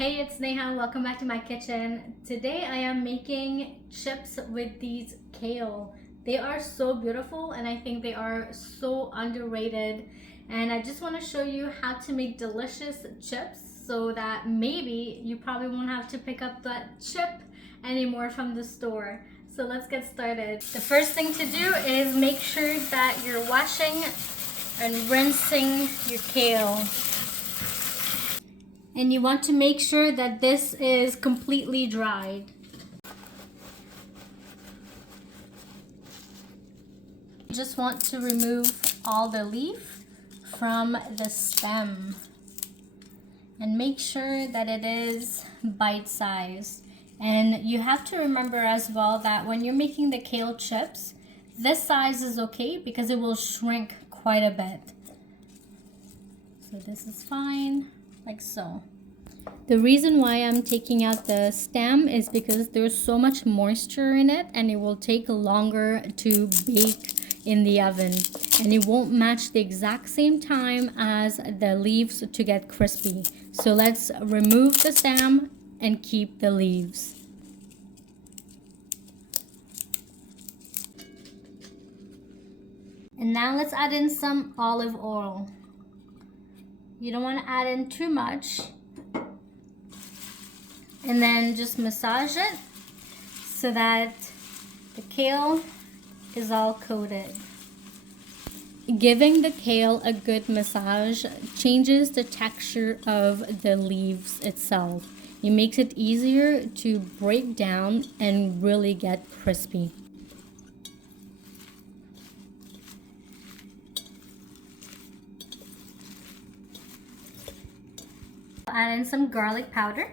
Hey, it's Neha. Welcome back to my kitchen. Today I am making chips with these kale. They are so beautiful and I think they are so underrated. And I just want to show you how to make delicious chips so that maybe you probably won't have to pick up that chip anymore from the store. So let's get started. The first thing to do is make sure that you're washing and rinsing your kale. And you want to make sure that this is completely dried. You just want to remove all the leaf from the stem. And make sure that it is bite-sized. And you have to remember as well that when you're making the kale chips, this size is okay because it will shrink quite a bit. So this is fine. Like so. The reason why I'm taking out the stem is because there's so much moisture in it and it will take longer to bake in the oven, and it won't match the exact same time as the leaves to get crispy. So let's remove the stem and keep the leaves. And now let's add in some olive oil. You don't want to add in too much. And then just massage it so that the kale is all coated. Giving the kale a good massage changes the texture of the leaves itself. It makes it easier to break down and really get crispy. Add in some garlic powder,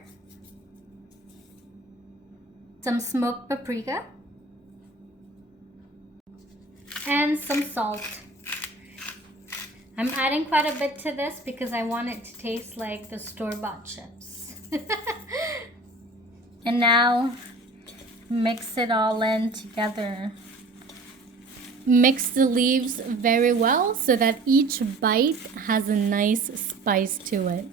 some smoked paprika, and some salt. I'm adding quite a bit to this because I want it to taste like the store-bought chips. And now mix it all in together. Mix the leaves very well so that each bite has a nice spice to it.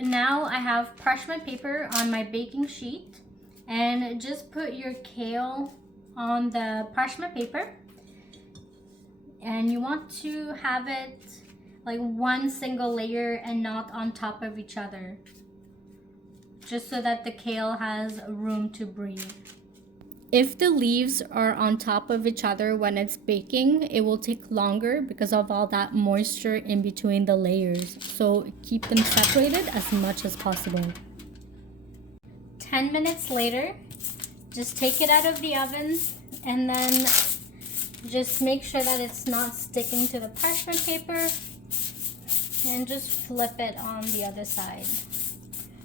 Now I have parchment paper on my baking sheet, and just put your kale on the parchment paper, and you want to have it like one single layer and not on top of each other, just so that the kale has room to breathe. If the leaves are on top of each other when it's baking, it will take longer because of all that moisture in between the layers. So keep them separated as much as possible. 10 minutes later, just take it out of the oven and then just make sure that it's not sticking to the parchment paper, and just flip it on the other side.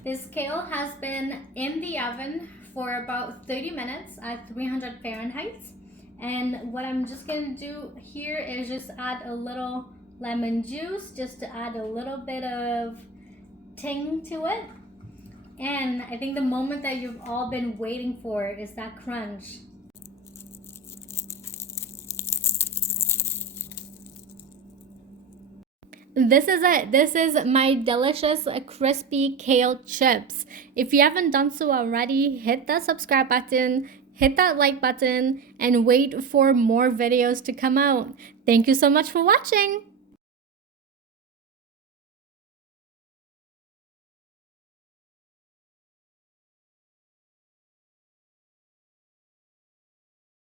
This kale has been in the oven for about 30 minutes at 300 Fahrenheit. And what I'm just gonna do here is just add a little lemon juice just to add a little bit of ting to it. And I think the moment that you've all been waiting for is that crunch. This is it. This is my delicious crispy kale chips. If you haven't done so already, hit that subscribe button, hit that like button, and wait for more videos to come out. Thank you so much for watching.